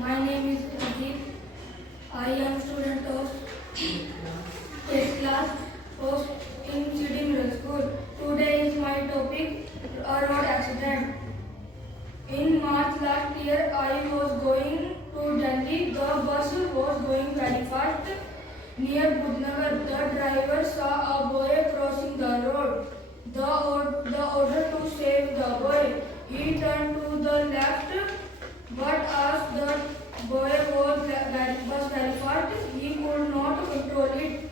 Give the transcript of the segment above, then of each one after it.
My name is Pradeep. I am student of 8th class of in CD Middle School. Today is my topic a road accident. In March last year, I was going to Delhi. The bus was going very fast. Near Budnagar, the driver saw a boy crossing the road. The order to save the boy. He turned to the left, but as the boy was very fast, he could not control it.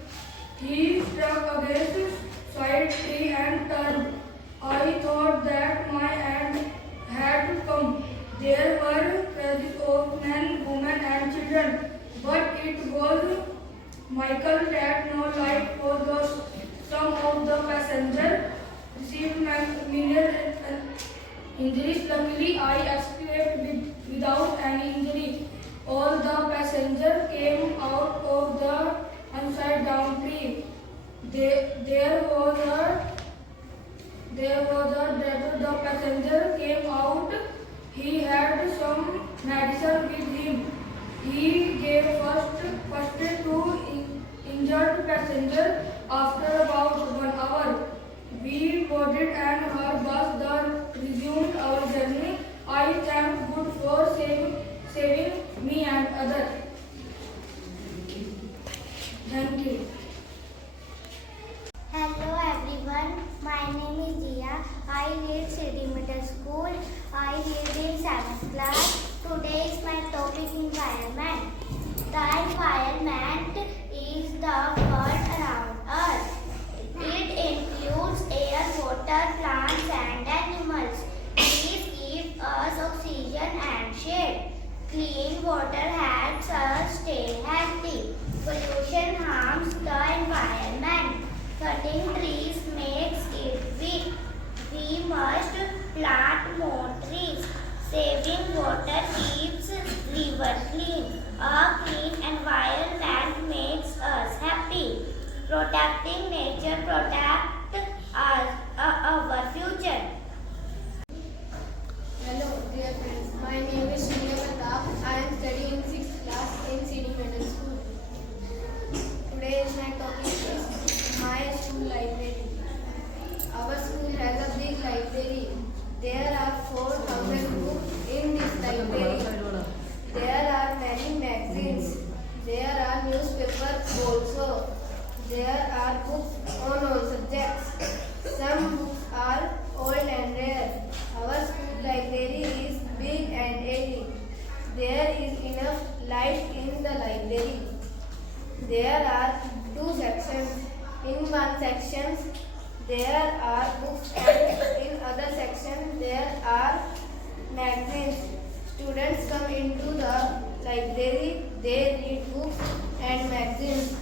He struck against side tree and turned. I thought that my end had come. There were crowds of men, women, and children, but it was Michael had no light for those. Some of the passengers received minor injuries. Luckily, I escaped without any injury. All the passengers came out of the upside-down tree. There was a driver. The passenger came out. He had some medicine with him. He gave first aid to injured passenger. After about 1 hour, we boarded and her bus resumed our journey. I thank God for saving me and others. Thank you. Hello everyone, my name is Jia. I read City Middle School. I read in 7th class. Today is my topic environment. The environment is the world around us. It includes air, water, plants and animals. These give us oxygen and shade. Clean water helps us stay healthy. Pollution harms the environment. Cutting trees makes it weak. We must plant more trees. Saving water keeps river clean. A clean environment makes us happy. Protecting nature protects our future. Hello, dear friends. My name is Shreya Pratap. I am studying in 6th class in CD Middle School. Today is my topic is my school library. Our school has a big library. There are 4,000 books in this library. There are many magazines. There are newspapers also. There are books on all subjects. Some books are old and rare. Our school library is big and airy. There is enough light in the library. There are 2 sections. In one section there are books and in other section there are magazines. Students come into the library. They read books and magazines.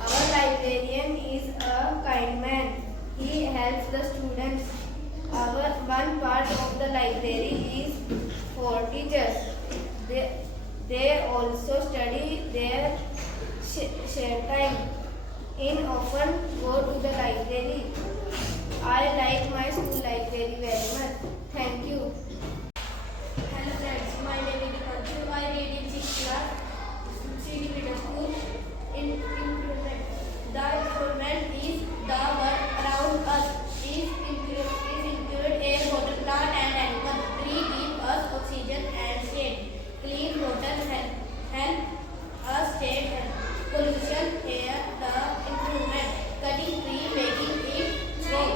Our librarian is a kind man. He helps the students. Our one part of the library is for teachers. They also study their share time. In often go to the library. I like my school library very much. Thank you. Hello friends, my name is Dipanshu. I read in 6th class, CD Middle School. In improvement, the environment is the world around us. Is include air, water, plant and animal. Tree give us oxygen and shade. Clean water help us stay healthy. Pollution, air, the environment. Cutting tree, making it grow.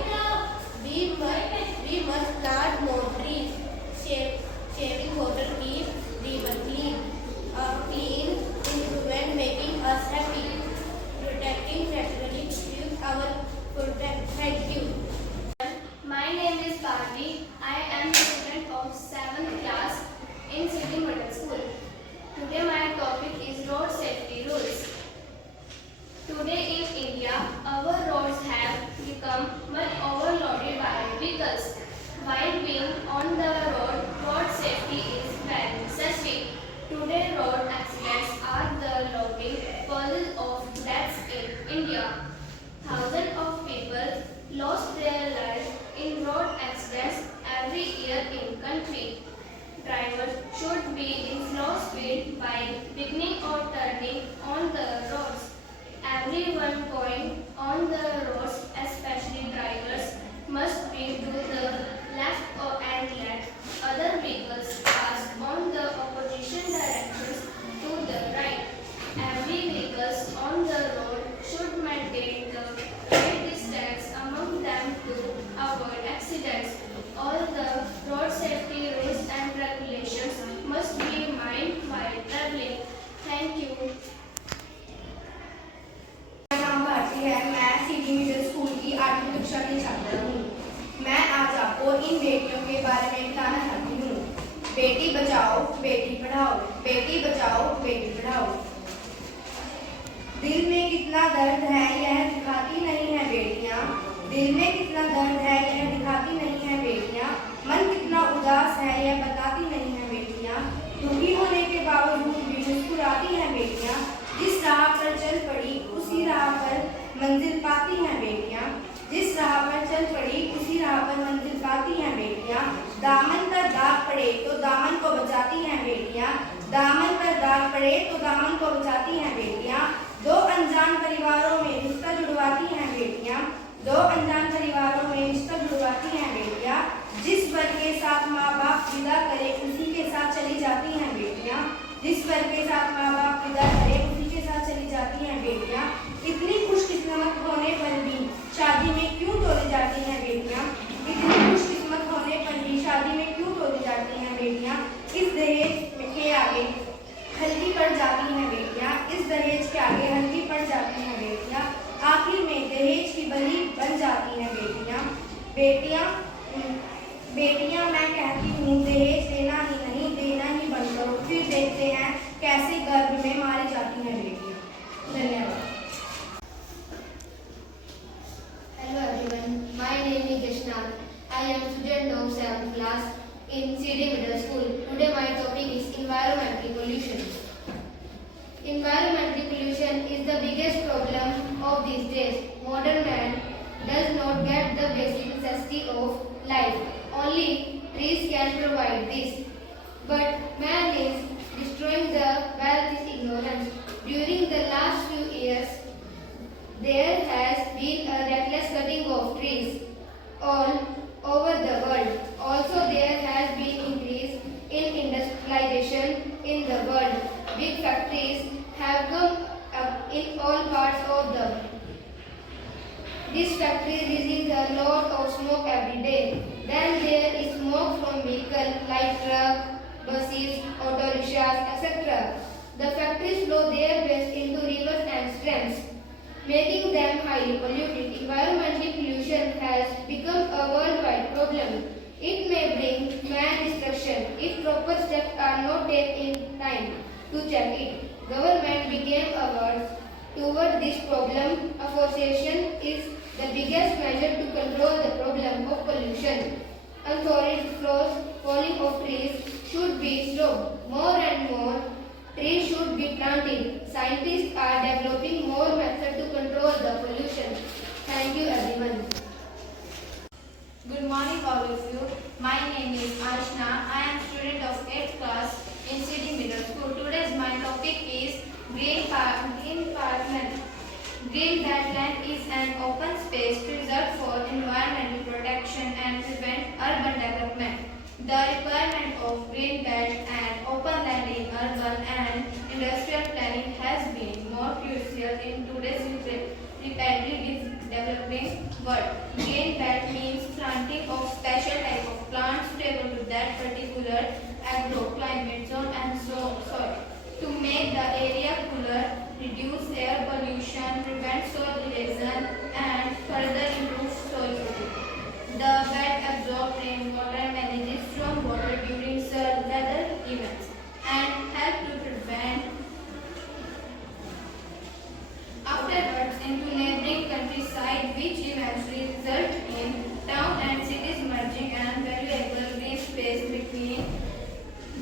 We must plant more trees. Saving water keep river clean. Clean environment making us happy. Protecting naturally is our protect. Thank you. My name is Bharti. I am a student of 7th class in City Middle School. Today my topic is road safety rules. Today in India, our roads have become much overloaded by vehicles. While being on the road safety is very necessary. Today road accidents are the leading causes of deaths in India. Thousands while beginning or turning on the roads. Everyone going on the roads, especially drivers, must be to the left and let other vehicles pass on the opposition directions to the right. Every vehicles on the road should maintain the right distance among them to avoid accidents. All the road safety rules and regulations must be minded while traveling. Thank you. मेरा नाम भारती है। मैं CD middle school की 8वीं कक्षा की छात्रा हूँ। मैं आज आपको इन बेटियों के बारे में बताना चाहती हूँ। बेटी बचाओ बेटी पढ़ाओ, बेटी बचाओ बेटी पढ़ाओ। दिल में कितना दर्द है यह दिखाती नहीं है बेटियाँ, दिल में कितना दर्द है यह दिखाती नहीं है बेटियाँ, मन कितना उदास है यह बताती नहीं है बेटियाँ, दुखी होने के बावजूद भी मुस्कुराती हैं बेटियाँ, जिस राह पर चल पड़ी उसी राह पर मंजिल पाती हैं बेटियाँ, जिस राह पर चल पड़ी उसी राह पर मंजिल पाती हैं बेटियाँ, दामन पर दाग पड़े तो दामन को बचाती हैं बेटियाँ, दामन पर दाग पड़े तो दामन को बचाती हैं बेटियाँ, दो अनजान परिवारों में रिश्ता जुड़वाती हैं बेटियाँ, दो अनजान परिवारों में रिश्ता जुड़वाती हैं बेटियाँ, जिस वर के साथ माँ बाप विदा करे उसी के साथ चली जाती हैं बेटियाँ, जिस वर के साथ माँ बाप विदा करे उसी के साथ चली जाती हैं बेटियाँ, इतनी खुशकिस्मत होने पर भी शादी में क्यों तोड़ी जाती हैं बेटियाँ, इतनी खुशकिस्मत होने पर भी शादी में क्यों तोड़ी जाती हैं बेटियाँ, इस दहेज के आगे हल्दी पड़ जाती हैं बेटियाँ, इस दहेज के आगे हल्दी पड़ जाती हैं बेटियाँ, आखिर में दहेज की बलि बन जाती हैं बेटियाँ। बेटियाँ मैं कहती हूँ दहेज लेना ही नहीं देना ही बंद करो, फिर देखते हैं कैसे गर्भ में मारी जाती हैं बेटियाँ। धन्यवाद। Hello everyone, my name is Jashna. I am student of 7th class in CD Middle School. Today my topic is environmental pollution. Environmental pollution is the biggest problem of these days. Modern man does not get the basic necessity of life. Only trees can provide this. But man is destroying the wealth is ignorance. During the last few years, there has been a reckless cutting of trees all over the world. Also, there has been increase in industrialization in the world. Big factories have come up in all parts of the world. This factory releases a lot of smoke every day. Then there is smoke from vehicles like trucks, buses, auto rickshaws, etc. The factories flow their waste into rivers and streams, making them highly polluted. Environmental pollution has become a worldwide problem. It may bring man destruction if proper steps are not taken in time to check it. Government became aware toward this problem. Afforestation is the biggest measure to control the problem of pollution. Unforest falling of trees should be stopped. More and more trees should be planted. Scientists are developing more methods to control the pollution. Thank you everyone. Good morning all of you. My name is Ashna. I am student of 8th class in CD Middle School. Today's my topic is green parkland. Green Beltland is an open space preserved for environmental protection and prevent urban development. The requirement of green belt and open land in urban and industrial planning has been more crucial in today's rapidly developing world. Green belt means planting of special type of plants suitable to that particular agroclimate zone and soil to make the area cooler, reduce air pollution, prevent soil erosion, and further improve soil fertility. The belt absorbs rainwater, manages stormwater during weather events, and help to prevent afterwards into neighboring countryside, which eventually result in town and cities merging and valuable green space between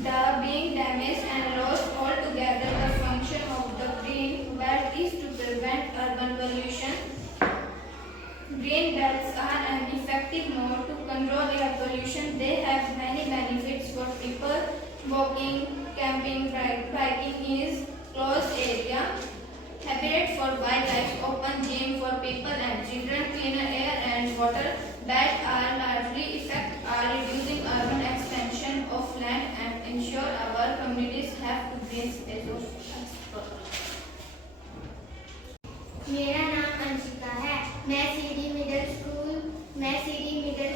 the being damaged and lost altogether. The function of the green belt is to prevent urban pollution. Green belts are an effective mode to control air pollution. They have many benefits for people walking, camping, Parking is closed area. Habitat for wildlife, open gym for people and children, cleaner air and water that are largely effect are reducing urban expansion of land and ensure our communities have green space of explore. मेरा नाम अंशिका है। मैं CD middle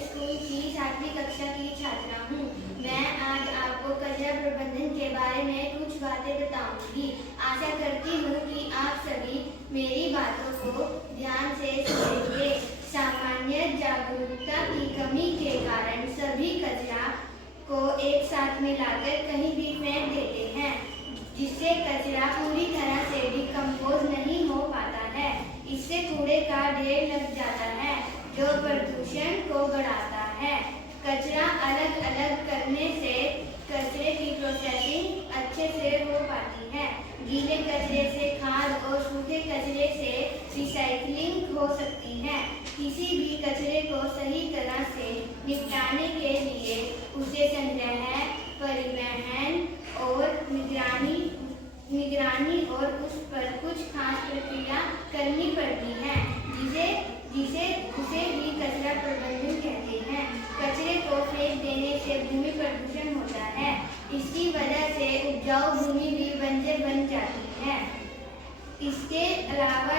school की 7वीं कक्षा की छात्रा हूँ। मैं आज आपको कचरा प्रबंधन के बारे में कुछ बातें बताऊंगी। आशा करती हूँ कि आप सभी मेरी बातों को ध्यान से सुनेंगे। सामान्य जागरूकता की कमी के कारण सभी कचरा को एक साथ मिलाकर कहीं भी फेंक देते हैं, जिससे कचरा पूरी तरह से डिकम्पोज नहीं हो पाता है। इससे कूड़े का ढेर लग जाता है, जो प्रदूषण को बढ़ाता है। कचरा अलग अलग करने से कचरे की प्रोसेसिंग अच्छे से हो पाती है। गीले कचरे से खाद और सूखे कचरे से रिसाइकलिंग हो सकती है। किसी भी कचरे को सही तरह से निपटाने के लिए उसे संग्रह, परिवहन और निगरानी और उस पर कुछ खास प्रक्रिया करनी पड़ती है, उसे ही कचरा प्रबंधन कहते हैं। कचरे को फेंक देने से भूमि प्रदूषण होता है। इसकी वजह से उपजाऊ भूमि भी बंजर बन जाती है। इसके अलावा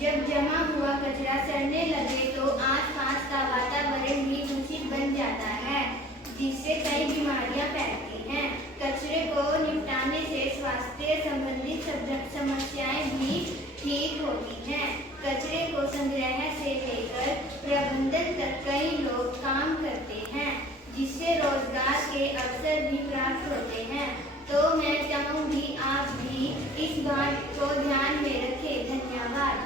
जब जमा हुआ कचरा सड़ने लगे तो आसपास का वातावरण भी दूषित बन जाता है, जिससे कई बीमारियां फैलती हैं। कचरे को निपटाने से स्वास्थ्य संबंधित समस्याएं भी ठीक होती हैं। कचरे को संग्रह से लेकर प्रबंधन तक कई लोग काम करते हैं, जिससे रोजगार के अवसर भी प्राप्त होते हैं। तो मैं चाहूँगी आप भी इस बात को ध्यान में रखें। धन्यवाद।